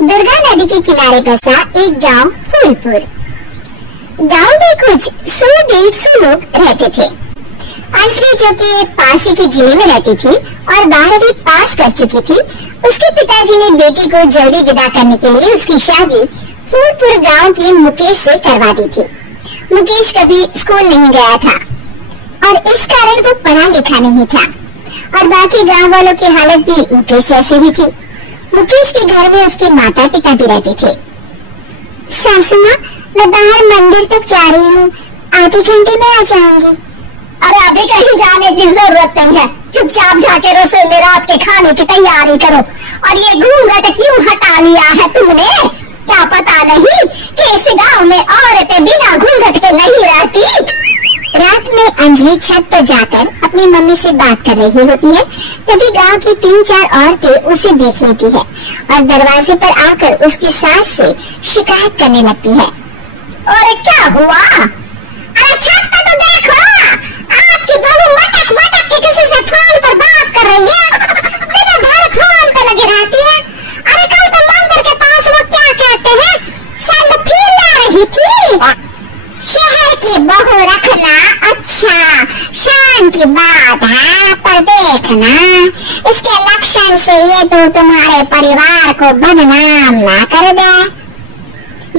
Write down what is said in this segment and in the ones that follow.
दुर्गा नदी के किनारे बसा एक गांव फूलपुर। गांव में कुछ 100-150 लोग रहते थे। अंजलि जो कि पास ही के जिले में रहती थी और 12वीं पास कर चुकी थी, उसके पिताजी ने बेटी को जल्दी विदा करने के लिए उसकी शादी फूलपुर गांव के मुकेश से करवा दी थी। मुकेश कभी स्कूल नहीं गया था और इस कारण वो पढ़ा लिखा नहीं था और बाकी गांव वालों की हालत भी मुकेश जैसी ही थी। मुकेश के घर में उसके माता पिता भी रहते थे। सासू माँ, मैं बाहर मंदिर तक जा रही हूँ, आधे घंटे में आ जाऊंगी। अरे अभी कहीं जाने की जरूरत नहीं है, चुपचाप जाके रसोई में रात के खाने की तैयारी करो। और ये घूंघट क्यों हटा लिया है तुमने? क्या पता नहीं कि इस गांव में औरतें बिना घूंघट के नहीं रहती। रात में अंजलि छत पर जाकर अपनी मम्मी से बात कर रही होती है, तभी गांव की 3-4 औरतें उसे देख लेती है और दरवाजे पर आकर उसकी सास से शिकायत करने लगती है। अरे क्या हुआ? अरे छत पर तो देखो, आपकी बहू मटक मटक के किसी से फोन पर बात कर रही है। दिन भर फोन पर लगी रहती है। अरे कल तो मंदिर के पास वो क्या कहते हैं, सेल्फी ले रही थी। शहर की बहू रखना अच्छा शान की बात है, पर देखना इसके लक्षण से ये तो तुम्हारे परिवार को बदनाम ना कर दे।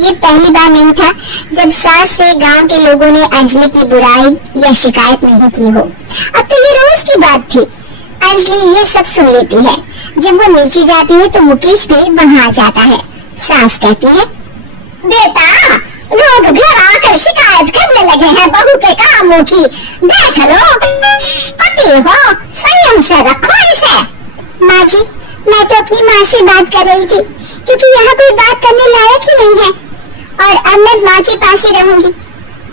ये पहली बार नहीं था जब सास से गांव के लोगों ने अंजलि की बुराई या शिकायत नहीं की हो। अब तो ये रोज की बात थी। अंजलि ये सब सुन लेती है। जब वो नीचे जाती है तो मुकेश भी वहाँ जाता है। सास कहती है, बेटा लोग घर आकर शिकायत करने लगे हैं बहू के कामों की, देख लो। पति हो, संयम से रखो इसे। माँ जी, मैं तो अपनी माँ से बात कर रही थी क्योंकि यहाँ कोई बात करने लायक ही नहीं है और अब मैं माँ के पास ही रहूंगी।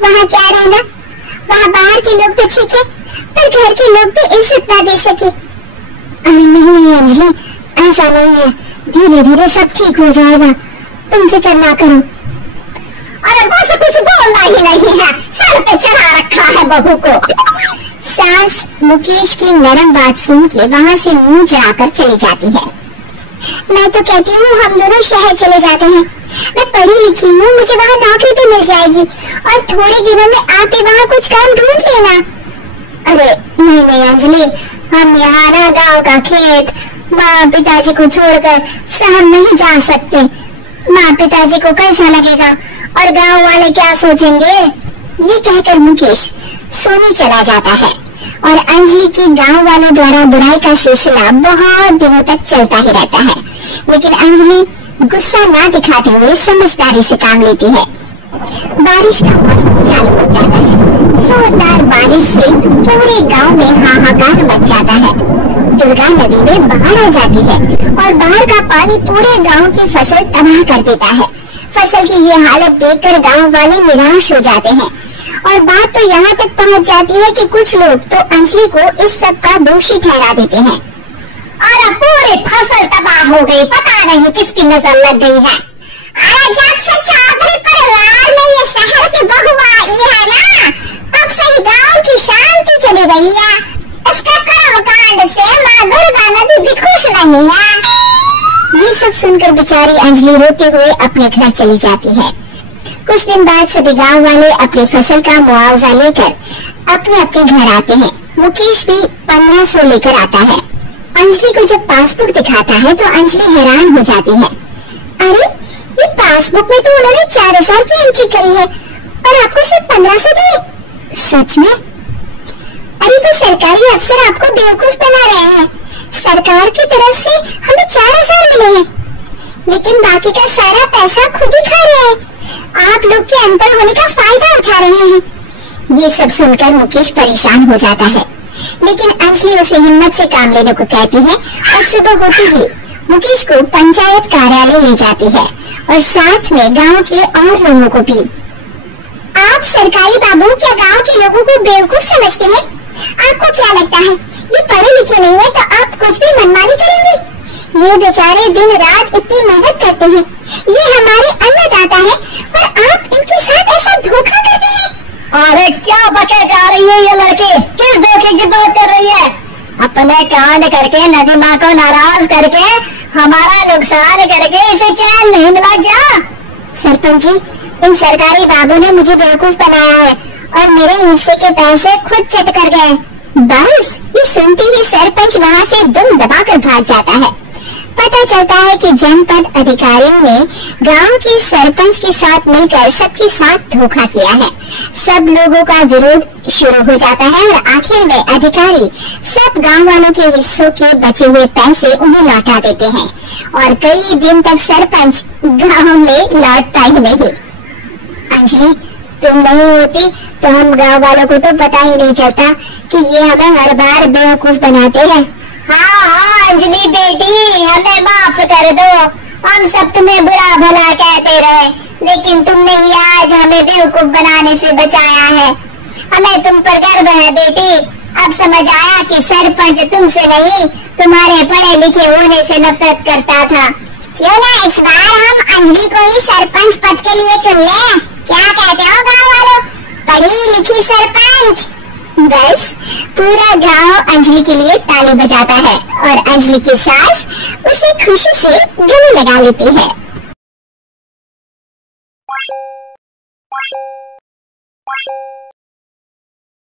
वहाँ क्या रहना, वहाँ बाहर के लोग तो ठीक है पर घर के लोग तो इज्जत ना दे सके। अरे नहीं अंजलि, ऐसा नहीं है, धीरे धीरे सब ठीक हो जाएगा, तुम फिक्र ना करो। अरे बस कुछ बोलना ही नहीं है, सर पे चढ़ा रखा है बहू को। सास मुकेश की नरम बात सुन के वहाँ से मुंह चढ़ाकर चली जाती है। मैं तो कहती हूँ हम दोनों शहर चले जाते हैं। मैं पढ़ी लिखी हूँ, मुझे वहाँ नौकरी तो मिल जाएगी और थोड़े दिनों में आप भी वहाँ कुछ काम ढूंढ लेना। अरे नहीं अंजलि, हम यहाँ ना गाँव का खेत, माँ पिताजी को छोड़कर शहर नहीं जा सकते। माँ पिताजी को कैसा लगेगा और गांव वाले क्या सोचेंगे। ये कहकर मुकेश सोने चला जाता है और अंजलि की गांव वालों द्वारा बुराई का सिलसिला बहुत दिनों तक चलता ही रहता है। लेकिन अंजलि गुस्सा ना दिखाते हुए समझदारी से काम लेती है। बारिश का मौसम चालू हो जाता है। जोरदार बारिश से पूरे गांव में हाहाकार मच जाता है। दुर्गा नदी में बाढ़ आ जाती है और बाढ़ का पानी पूरे गांव की फसल तबाह कर देता है। फसल की ये हालत देखकर गांव वाले निराश हो जाते हैं और बात तो यहाँ तक पहुँच जाती है कि कुछ लोग तो अंजलि को इस सब का दोषी ठहरा देते हैं। अरे पूरी फसल तबाह हो गई, पता नहीं किसकी नजर लग गई है। अरे जब से चौधरी परिवार में ये शहर की बहू आई है ना, तब से ही गाँव की शांति चली गई है। इसके कर्मकांड से माँ दुर्गा नदी भी खुश नहीं है। ये सब सुनकर बेचारी अंजलि रोते हुए अपने घर चली जाती है। कुछ दिन बाद सभी गांव वाले अपनी फसल का मुआवजा लेकर अपने अपने घर आते हैं। मुकेश भी 1500 लेकर आता है। अंजलि को जब पासबुक दिखाता है तो अंजलि हैरान हो जाती है। अरे ये पासबुक में तो उन्होंने 4000 की एंट्री करी है और आपको सिर्फ 1500 दिए। सच में? अरे तो सरकारी अफसर आपको बेवकूफ बना रहे हैं। सरकार की तरफ से हमें 4000 मिले हैं, लेकिन बाकी का सारा पैसा खुद ही खा रहे हैं। आप लोग के अनपढ़ होने का फायदा उठा रहे हैं। ये सब सुनकर मुकेश परेशान हो जाता है, लेकिन अंजलि उसे हिम्मत से काम लेने को कहती है और सुबह होते ही मुकेश को पंचायत कार्यालय ले जाती है और साथ में गांव के और लोगों को भी। आप सरकारी बाबू क्या गांव के लोगों को बेवकूफ समझते हैं? आपको क्या लगता है ये पढ़े लिखे नहीं है तो आप कुछ भी मनमानी करेंगे? ये बेचारे दिन रात इतनी मेहनत करते हैं, ये हमारे अन्नदाता है और आप इनके साथ ऐसा धोखा करते हैं। अरे क्या बके जा रही है ये लड़की, किस धोखे की बात कर रही है? अपने कांड करके नदी माँ को नाराज करके हमारा नुकसान करके इसे चैन नहीं मिला क्या? सरपंच जी, इन सरकारी बाबू ने मुझे बेवकूफ बनाया है और मेरे हिस्से के पैसे खुद चट कर गए। बस ये सुनते ही सरपंच वहाँ से दुम दबाकर भाग जाता है। पता चलता है कि जनपद अधिकारियों ने गांव के सरपंच के साथ मिलकर सबके साथ धोखा किया है। सब लोगों का विरोध शुरू हो जाता है और आखिर में अधिकारी सब गांव वालों के हिस्सों के बचे हुए पैसे उन्हें लौटा देते हैं और कई दिन तक सरपंच गांव में लौटता ही नहीं। अंजलि, तुम नहीं होती तो हम गांव वालों को तो पता ही नहीं चलता कि ये हमें हर बार बेवकूफ बनाते हैं। हाँ अंजलि बेटी, हमें माफ कर दो। हम सब तुम्हें बुरा भला कहते रहे, लेकिन तुमने ही आज हमें बेवकूफ बनाने से बचाया है। हमें तुम पर गर्व है बेटी। अब समझ आया कि सरपंच तुमसे नहीं, तुम्हारे पढ़े लिखे होने से नफरत करता था। क्यों ना इस बार हम अंजलि को ही सरपंच पद के लिए चुन लें? क्या कहते हो गाँव वालों? पढ़ी लिखी सरपंच। बस पूरा गांव अंजलि के लिए ताली बजाता है और अंजलि की सास उसे खुशी से गले लगा लेती है।